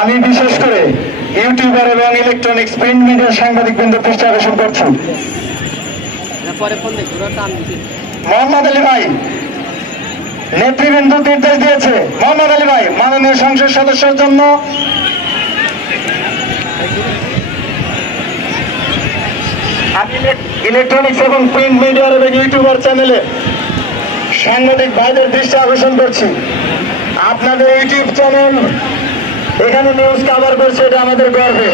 আমি বিশেষ করে ইউটিউবার এবং ইলেকট্রনিক্স প্রিন্ট মিডিয়ার সাংবাদিকবৃন্দ দৃষ্টি আকর্ষণ করছি। মোহাম্মদ আলী ভাই নেতৃবৃন্দ নির্দেশ দিয়েছে, মোহাম্মদ আলী ভাই মাননীয় সংসদ সদস্যের জন্য ইলেকট্রনিক্স এবং প্রিন্ট মিডিয়ার এবং ইউটিউবার চ্যানেলে সাংবাদিক ভাইদের দৃষ্টি আকর্ষণ করছি। আপনাদের ইউটিউব চ্যানেল এখানে নিউজ কভার করছে, এটা আমাদের গর্বে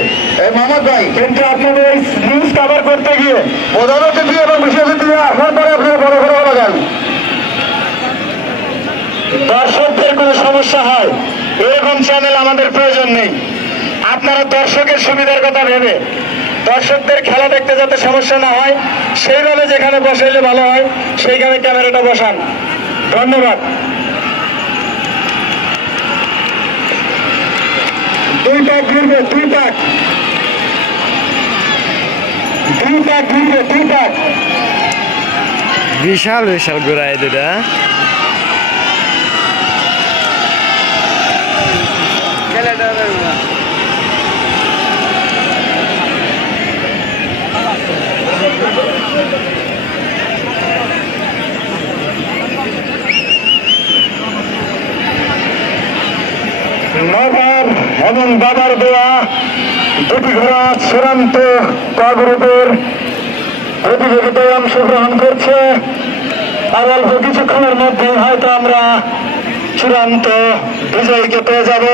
মোহাম্মদ ভাই। কিন্তু আপনাদের এই নিউজ কভার করতে গিয়ে প্রধান অতিথি এবং বিশেষ অতিথি আসার পরে আপনারা বড় বড় লাগান, দর্শকদের কোনো সমস্যা হয় এরকম চ্যানেল আমাদের প্রয়োজন নেই। আপনারা দর্শকের সুবিধার কথা ভেবে দর্শকদের খেলা দেখতে যাতে সমস্যা না হয় সেইভাবে যেখানে বসাইলে ভালো হয় সেইখানে ক্যামেরাটা বসান। ধন্যবাদ। দুই পাক ঘুরবে, দুই পাক ঘুরবে, দুই পাক। বিশাল বিশাল ঘোরায় দুটা। নবাব এবং বাবার দেওয়া দুটি ঘোড়া চূড়ান্ত গ্রুপের প্রতিযোগিতায় অংশগ্রহণ করছে। আর অল্প কিছুক্ষণের মধ্যে হয়তো আমরা চূড়ান্ত বিজয়ীকে পেয়ে যাব।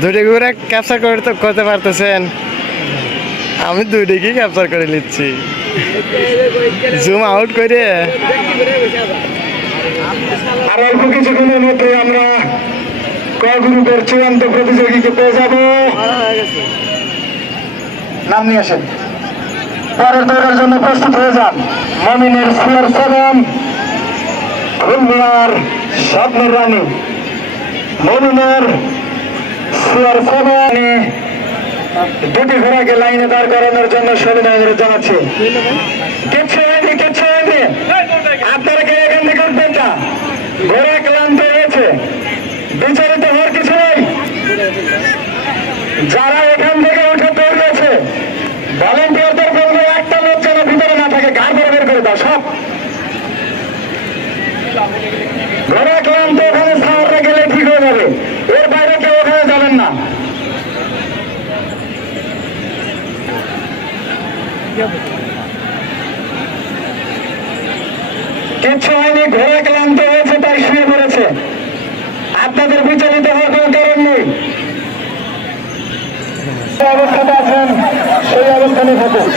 দুটি ঘুরে ক্যাপচার করতে পারতেছেন? আমি দুইটিকে ক্যাপচার করে নিচ্ছি, জুম আউট করে। আর অল্প কিছুক্ষণের মধ্যে আমরা ক গ্রুপের চূড়ান্ত প্রতিযোগীকে পেয়ে যাব। নাম নিয়ে আসেন, পরের দৌড়ের জন্য প্রস্তুত হয়ে যান। মমিনের CR7, খুলনার স্বপ্নের রানী মমিনের CR7 দুটি ঘোড়াকে লাইনে দাঁড় করানোর জন্য সবিনয় অনুরোধ জানাচ্ছি। কিচ্ছু হয়নি, কিচ্ছু হয়নি, আপনারা কে এখান থেকে উঠবেন না। ঘোড়া ক্লান্ত হয়েছে, বিচারিত হওয়ার কিছু নেই। যারা এখান থেকে উঠে দৌড়িয়েছে ভলেন্টিয়ারদের বলবো একটা লোক যেন ভিতরে না থাকে, গাড় করে বের করে দাও সব। ঘোড়া ক্লান্ত, ওখানে সাহায্যে গেলে ঠিক হয়ে যাবে, এর বাইরে কেউ ওখানে যাবেন না। কিচ্ছু হয়নি, ঘোড়া ক্লান্ত হয়েছে তাই শুয়ে পড়েছে। আপনাদের বিচলিত হওয়ার কোনো কারণ নেই। অবস্থাতে আছেন সেই অবস্থানে থাকুন।